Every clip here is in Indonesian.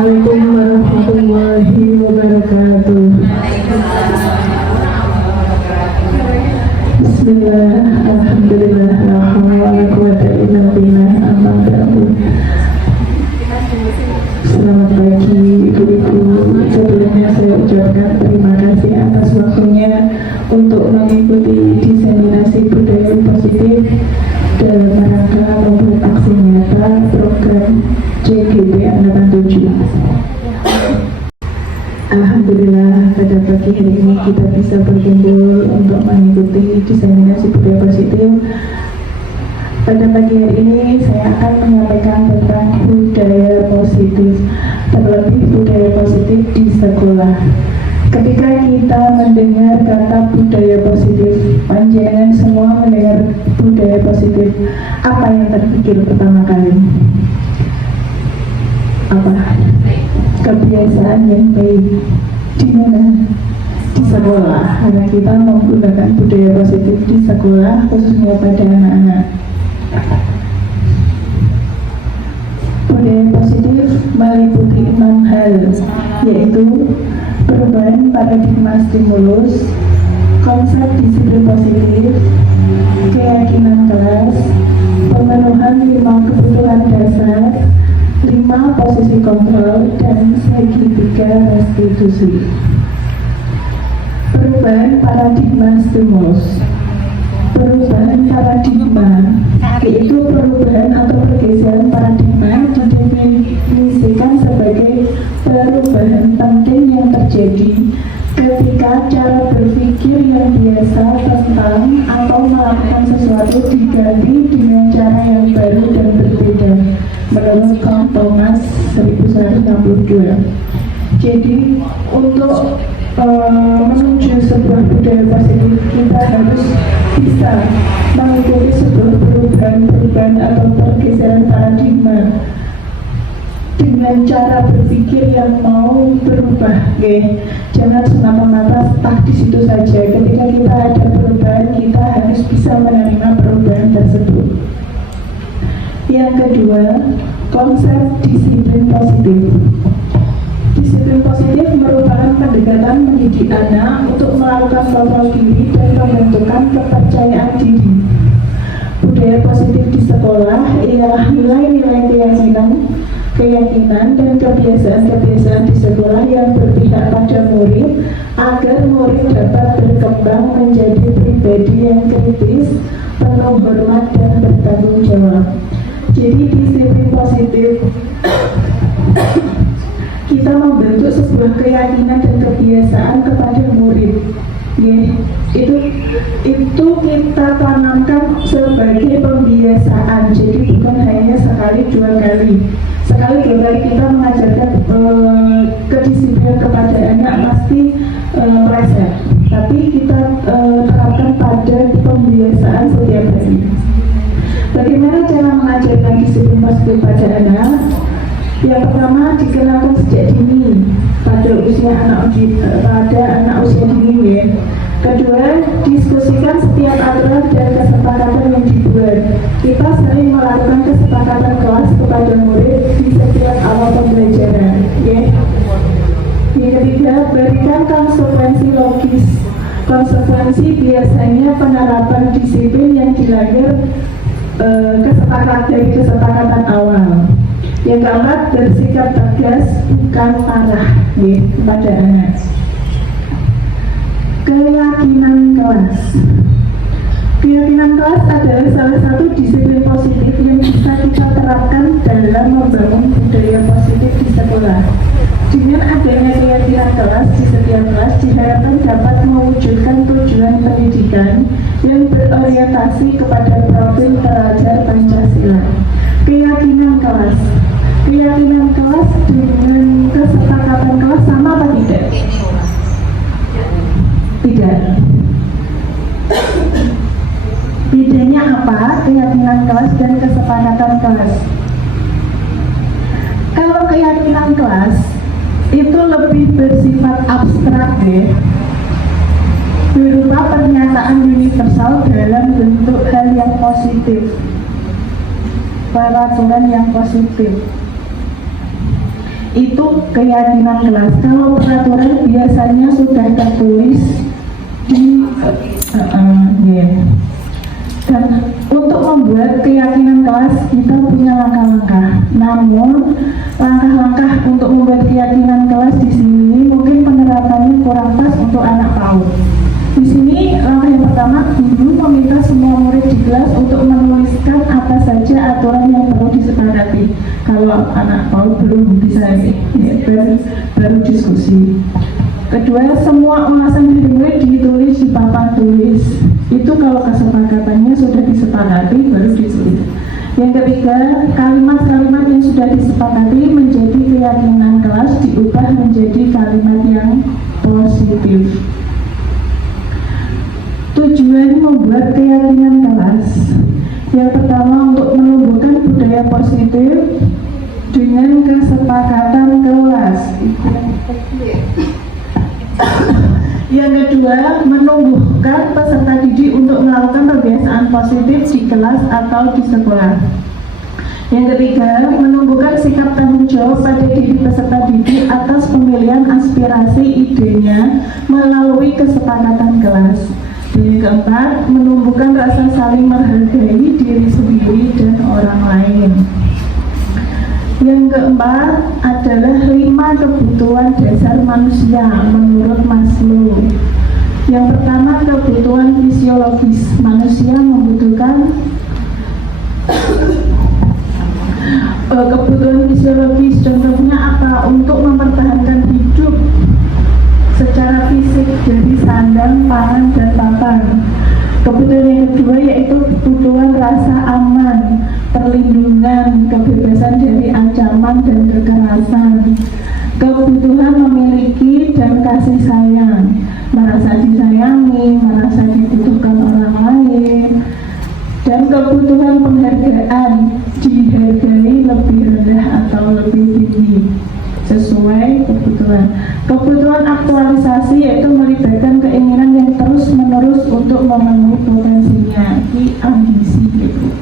Assalamualaikum warahmatullahi wabarakatuh. Bismillah, alhamdulillah, la haula wala quwwata illa billah, amma ba'du. Selamat pagi ibu-ibu. Sebelumnya saya ucapkan terima kasih atas waktunya untuk mengikuti diseminasi budaya positif dalam rangka membuat aksi nyata program CGP Angkatan 7. Alhamdulillah pada pagi hari ini kita bisa berkumpul untuk mengikuti diseminasi budaya positif. Pada pagi hari ini saya akan menyampaikan tentang budaya positif, terlebih budaya positif di sekolah. Ketika kita mendengar kata budaya positif, panjenengan semua mendengar budaya positif, apa yang terpikir pertama kali? Apa? Kebiasaan yang baik. Di mana? Di sekolah. Karena kita menggunakan budaya positif di sekolah, khususnya pada anak-anak. Budaya positif meliputi 6 hal, yaitu perubahan paradigma stimulus, konsep disiplin positif, keyakinan kelas, pemenuhan 5 kebutuhan dasar, 5 posisi kontrol, dan segitiga restitusi. Perubahan paradigma stimulus. Perubahan paradigma yaitu perubahan atau pergeseran paradigma didefinisikan sebagai perubahan penting yang terjadi ketika cara berpikir yang biasa tentang atau melakukan sesuatu diganti dengan cara yang baru dan berbeda, menurut Karl Thomas 1962. Jadi untuk menuju sebuah budaya positif, kita harus bisa mengikuti sebuah perubahan atau pergeseran paradigma dengan cara berpikir yang mau berubah. Jangan semata-mata stuck di situ saja. Ketika kita ada perubahan, kita harus bisa menerima perubahan tersebut. Yang kedua, konsep disiplin positif. Disiplin positif merupakan pendekatan mendidik anak untuk melakukan kontrol diri dan membentukkan kepercayaan diri. Budaya positif di sekolah ialah nilai-nilai keyakinan dan kebiasaan-kebiasaan di sekolah yang berpihak pada murid agar murid dapat berkembang menjadi pribadi yang kritis, penuh hormat dan bertanggung jawab. Jadi disiplin positif kita membentuk sebuah keyakinan dan kebiasaan kepada murid. Itu kita tanamkan sebagai pembiasaan. Jadi bukan hanya sekali dua kali. Sekali dua kali kita mengajarkan kedisiplinan kepada anak pasti meleset. Tapi kita terapkan pada pembiasaan setiap hari. Bagaimana cara mengajarkan disiplin positif pada anak? Yang pertama, dikenalkan sejak dini pada anak usia dini. Kedua, diskusikan setiap aturan dan kesepakatan yang dibuat. Kita sering melakukan kesepakatan kelas kepada murid di setiap awal pembelajaran. Yang ketiga, berikan konsekuensi logis. Konsekuensi biasanya penerapan disiplin yang dilanggar dari kesepakatan awal. Yang keempat, bersikap tegas bukan marah kepada anak. Keyakinan kelas. Keyakinan kelas adalah salah satu disiplin positif yang bisa kita terapkan dalam membangun budaya positif di sekolah. Dengan adanya keyakinan kelas di setiap kelas diharapkan dapat mewujudkan tujuan pendidikan yang berorientasi kepada profil pelajar Pancasila. Keyakinan kelas. Keyakinan kelas dengan kesepakatan kelas sama apa tidak? Tidak. Bedanya apa keyakinan kelas dan kesepakatan kelas? Kalau keyakinan kelas itu lebih bersifat abstrak berupa pernyataan universal dalam bentuk hal yang positif, peraturan yang positif. Itu keyakinan kelas. Kalau peraturan biasanya sudah tertulis di dan untuk membuat keyakinan kelas kita punya langkah-langkah. Namun langkah-langkah untuk membuat keyakinan kelas di sini mungkin penerapannya kurang pas untuk anak PAUD. Di sini langkah yang pertama, guru meminta semua murid di kelas untuk menuliskan apa saja aturan yang perlu disepakati. Kalau anak PAUD belum bisa baru diskusi. Kedua, semua ulasan dari murid ditulis di papan tulis. Itu kalau kesepakatannya sudah disepakati baru ditulis. Yang ketiga, kalimat-kalimat yang sudah disepakati menjadi keyakinan kelas diubah menjadi kalimat yang positif. Tujuan membuat keyakinan kelas. Yang pertama, untuk menumbuhkan budaya positif dengan kesepakatan kelas. Yang kedua, menumbuhkan peserta didik untuk melakukan kebiasaan positif di kelas atau di sekolah. Yang ketiga, menumbuhkan sikap tanggung jawab pada diri peserta didik atas pemilihan aspirasi idenya melalui kesepakatan kelas. Dan yang keempat, menumbuhkan rasa saling menghargai diri sendiri dan orang lain. Yang keempat adalah 5 kebutuhan dasar manusia menurut Maslow. Yang pertama, kebutuhan fisiologis. Manusia membutuhkan kebutuhan fisiologis. Contohnya apa? Untuk mempertahankan hidup secara fisik dari sandang, pangan, dan papan. Kebutuhan yang kedua yaitu kebutuhan rasa aman, perlindungan, kebebasan dari ancaman dan kekerasan. Kebutuhan memiliki dan kasih sayang, merasa disayangi, merasa dibutuhkan orang lain. Dan kebutuhan penghargaan, dihargai lebih rendah atau lebih tinggi sesuai kebutuhan. Kebutuhan aktualisasi yaitu melibatkan keinginan yang terus-menerus untuk memenuhi potensinya, ambisi gitu.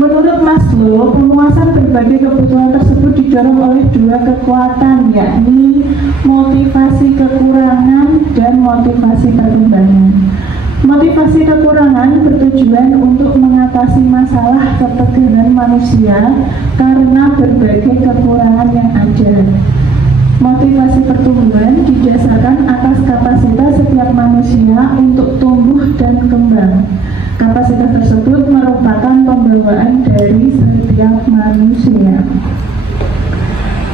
Menurut Maslow, pemuasan berbagai kebutuhan tersebut didorong oleh 2 kekuatan, yakni motivasi kekurangan dan motivasi perkembangan. Motivasi kekurangan bertujuan untuk mengatasi masalah ketegangan manusia karena berbagai kekurangan yang ada. Motivasi pertumbuhan didasarkan atas kapasitas setiap manusia untuk tumbuh dan kembang. Kapasitas tersebut merupakan pembawaan dari setiap manusia.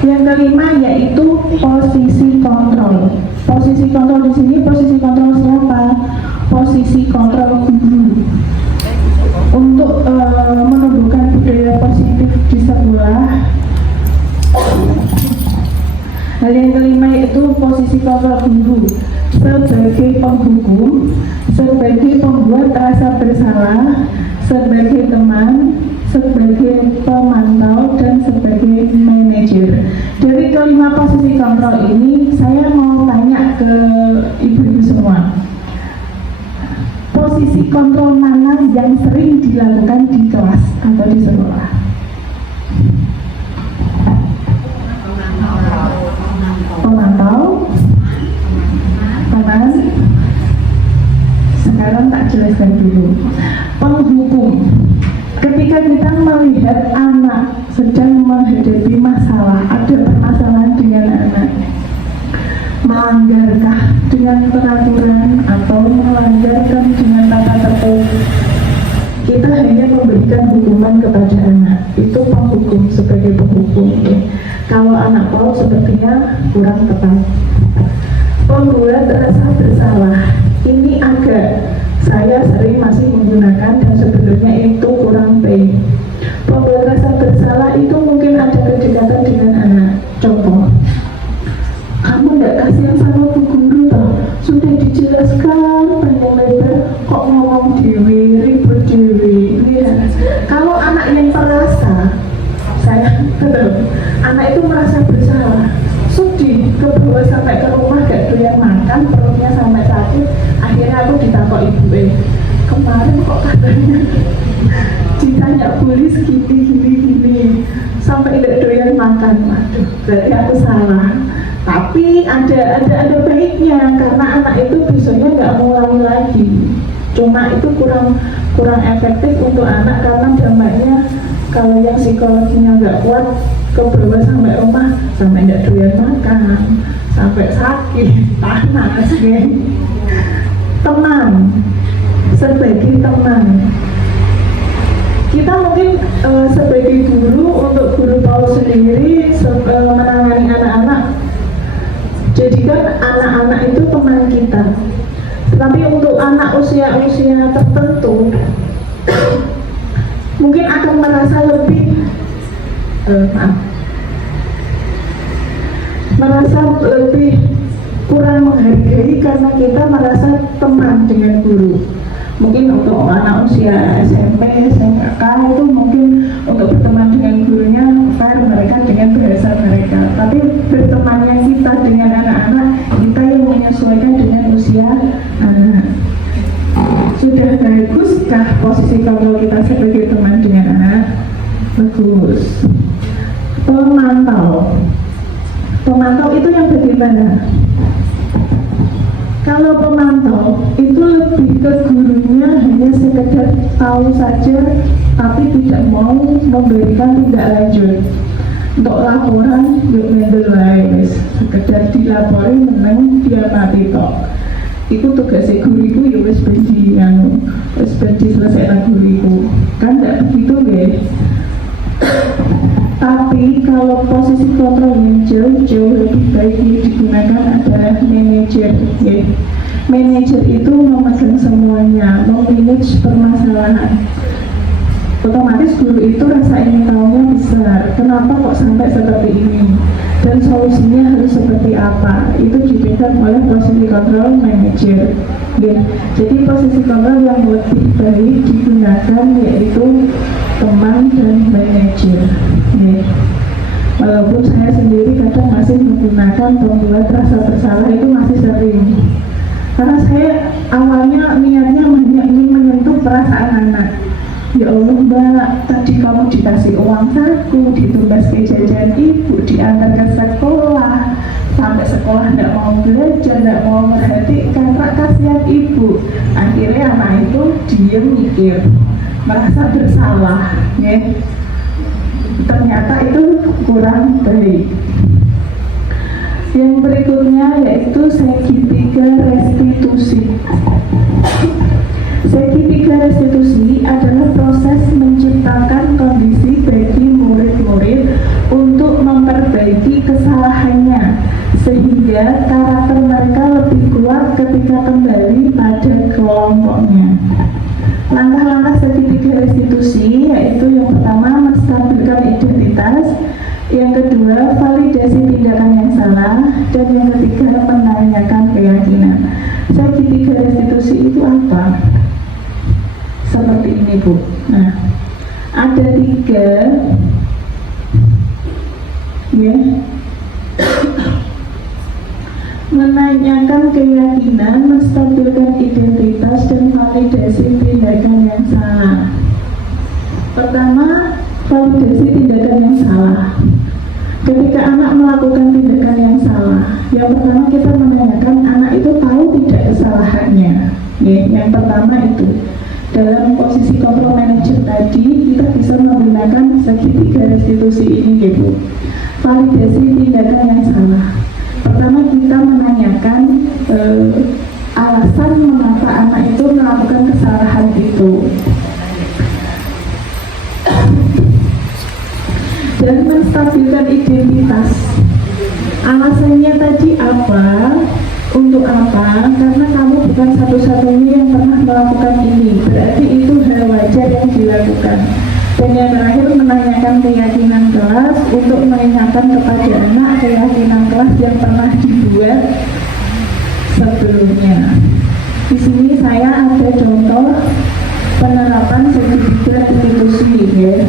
Yang kelima yaitu posisi kontrol. Posisi kontrol di sini, posisi kontrol siapa? Posisi kontrol guru untuk menumbuhkan budaya positif di sekolah. Hal yang kelima yaitu posisi kontrol guru sebagai penghukum, sebagai pembuat rasa bersalah, sebagai teman, sebagai pemantau, dan sebagai manajer. Dari kelima posisi kontrol ini, saya mau tanya ke ibu-ibu semua. Posisi kontrol mana yang sering dilakukan di kelas atau di sekolah? Pemantau, teman. Sekarang tak jelaskan dulu. Penghukum. Ketika kita melihat anak sedang menghadapi masalah, ada permasalahan dengan anak, melanggarkah dengan peraturan atau melanggarkan dengan tata tertib, kita hanya memberikan hukuman kepada anak. Itu penghukum, sebagai penghukum ya. Kalau anak PAUD sepertinya kurang tepat. Pembuat rasa bersalah, ini agak saya sering masih menggunakan dan sebenarnya itu kurang baik. Pembuat rasa bersalah itu mungkin ada kedekatan dengan anak. Contoh, kamu nggak kasihan sama Bu Guru toh? Sudah dijelaskan panjang lebar, kok ngomong dewi, ribut dewi. Ya. Kalau anak yang terasa, saya betul, anak itu merasa bersalah, sedih, kebawa sampai ke rumah gak doyan makan, perutnya sampai sakit. Akhirnya aku ditakut ibu, kemarin kok katanya ditanya polis gini sampai gak doyan makan. Waduh, berarti aku salah. Tapi ada baiknya, karena anak itu besoknya nggak mengulangi lagi. Cuma itu kurang efektif untuk anak, karena dampaknya kalau yang psikologinya nggak kuat ke bawah sampai rumah, sampai nggak doyan makan, sampai sakit, panas, geng. Teman, sebagai teman, kita mungkin sebagai guru, untuk guru Paulus sendiri menangani anak-anak, jadikan anak-anak itu teman kita. Tetapi untuk anak usia-usia tertentu mungkin akan merasa lebih kurang menghargai, karena kita merasa teman dengan guru. Mungkin untuk anak usia SMP, SMK itu mungkin untuk berteman dengan gurunya fair, mereka dengan bahasa mereka. Tapi bertemannya kita dengan anak-anak, kita yang menyesuaikan dengan usia anak. Sudah baguskah posisi kontrol kita sebagai teman dengan anak? Bagus. Pemantau itu yang bagaimana? Kalau pemantau itu lebih ke gurunya hanya sekedar tahu saja, tapi tidak mau memberikan tindak lanjut. Untuk laporan, yuk mendelai, sekedar dilapori menang dia mati tok. Iku tugasnya guriku ya wis selesai guriku. Kan tidak begitu nggih. Tapi kalau posisi kontrol yang jauh lebih baik digunakan adalah manajer. Ya. Manajer itu memegang semuanya, memanage permasalahan. Otomatis guru itu rasa ingin tahunya besar. Kenapa kok sampai seperti ini? Dan solusinya harus seperti apa? Itu dipegang oleh posisi kontrol manajer. Ya. Jadi posisi kontrol yang lebih baik digunakan yaitu teman dan manajer. Ya. Walaupun saya sendiri kadang masih menggunakan pembuat rasa bersalah, itu masih sering. Karena saya awalnya niatnya hanya ingin menyentuh perasaan anak. Ya Allah Mbak, tadi kamu dikasih uang saku, ditumbas ke jajan ibu, diantar ke sekolah, sampai sekolah tidak mau belajar, tidak mau merhatikan, kasihan ibu. Akhirnya anak itu diem mikir, merasa bersalah, ya. Ternyata itu kurang baik. Yang berikutnya yaitu segitiga restitusi. Segitiga restitusi adalah proses menciptakan kondisi bagi murid-murid untuk memperbaiki kesalahannya, sehingga karakter mereka lebih kuat ketika kembali pada kelompoknya. Langkah-langkah segitiga restitusi yaitu yang pertama, menstabilkan identitas, yang kedua, validasi tindakan yang salah, dan yang ketiga, menanyakan keyakinan. Segitiga restitusi itu apa? Seperti ini, Bu. Nah, ada 3, ya. Menanyakan keyakinan, menstabilkan identitas, dan validasi tindakan yang salah. Pertama, validasi tindakan yang salah. Ketika anak melakukan tindakan yang salah, yang pertama kita menanyakan anak itu tahu tidak kesalahannya. Ya, yang pertama itu. Dalam posisi kontrol manager tadi, kita bisa menggunakan segitiga restitusi ini, ya Bu. Validasi tindakan yang salah. Pertama kita menanyakan alasan mengapa anak itu melakukan kesalahan itu, dan menstabilkan identitas. Alasannya tadi apa? Untuk apa? Karena kamu bukan satu-satunya yang pernah melakukan ini. Berarti itu hal wajar yang dilakukan. Dan yang terakhir, menanyakan keyakinan kelas untuk menanyakan kepada anak keyakinan kelas yang pernah dibuat sebelumnya. Di sini saya ada contoh penerapan segitiga restitusi, ya.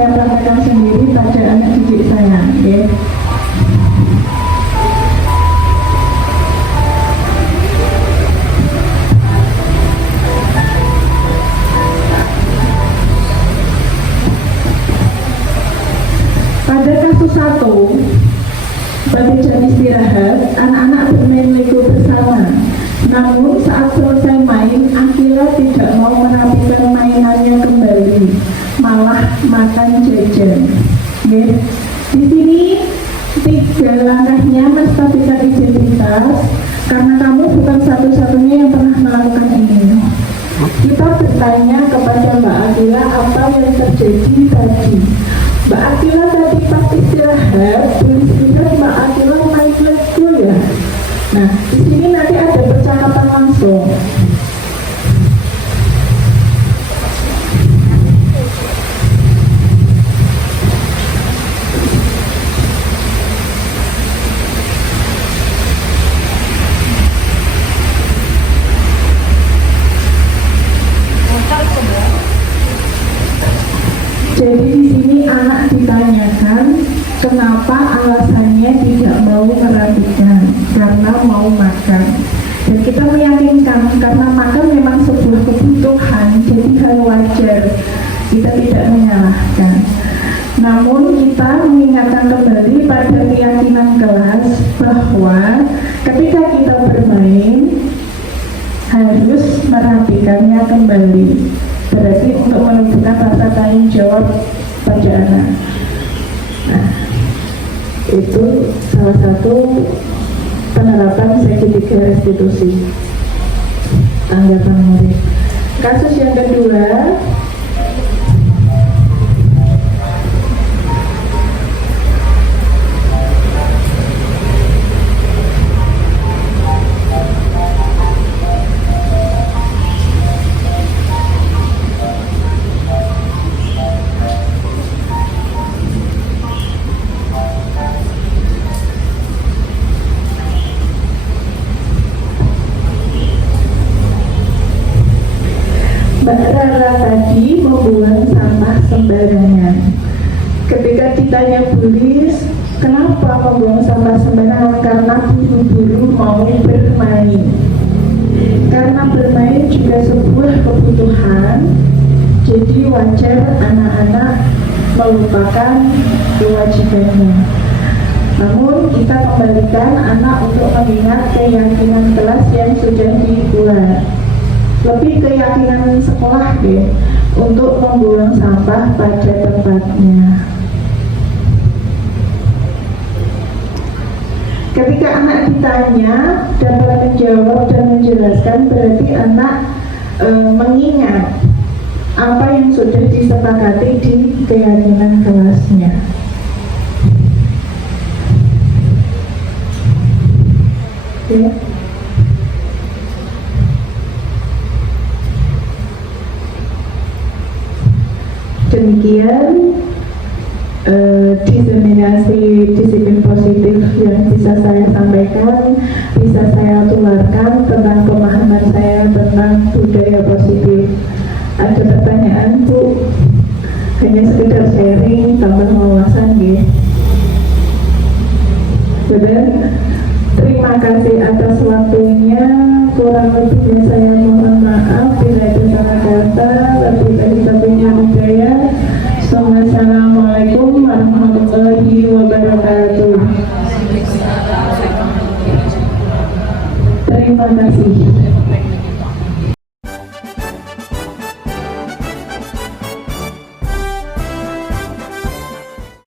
saya praktekkan sendiri pada anak didik saya, ya. Pada kasus 1, pada jam istirahat, anak-anak bermain Lego bersama. Namun saat selesai main, Akila tidak mau merapikan mainannya kembali, malah makan jajan. Ya. Di sini 3 langkahnya menstabilkan identitas, karena kamu bukan satu-satunya yang pernah melakukan ini. Kita bertanya kepada Mbak Akila apa yang terjadi tadi. Mbak Akila tadi pas istirahat, tulis Mbak Akila main Lego ya. Nah, di sini nanti ada percakapan langsung. Jadi di sini anak ditanyakan kenapa alasannya tidak mau merapikan, karena mau makan. Dan kita meyakinkan karena makan memang sebuah kebutuhan, jadi hal wajar, kita tidak menyalahkan. Namun kita mengingatkan kembali pada keyakinan kelas bahwa ketika kita bermain harus merapikannya kembali. Berarti untuk menunjukkan rasa tanggung jawab pada anak. Nah, itu salah satu penerapan segitiga restitusi tanggapan murid. Kasus yang kedua, Mbak Rara tadi membuang sampah sembarangan. Ketika ditanya Bulis, kenapa membuang sampah sembarangan? Karena buru-buru mau bermain. Karena bermain juga sebuah kebutuhan, jadi wajar anak-anak melupakan kewajibannya. Namun kita kembalikan anak untuk mengingat keyakinan kelas yang sudah dibuat. Lebih keyakinan sekolah deh untuk membuang sampah pada tempatnya. Ketika anak ditanya dapat menjawab dan menjelaskan, berarti anak mengingat apa yang sudah disepakati di keyakinan kelasnya. Ya. Demikian diseminasi disiplin positif yang bisa saya sampaikan, bisa saya tularkan tentang pemahaman saya tentang budaya positif. Ada pertanyaan Bu? Hanya sekedar sharing, tambah wawasan ya. Benar? Terima kasih atas waktunya. Kurang lebihnya saya mohon maaf. Bila itu salah kata, lebih dari satunya budaya. Assalamualaikum warahmatullahi wabarakatuh. Terima kasih.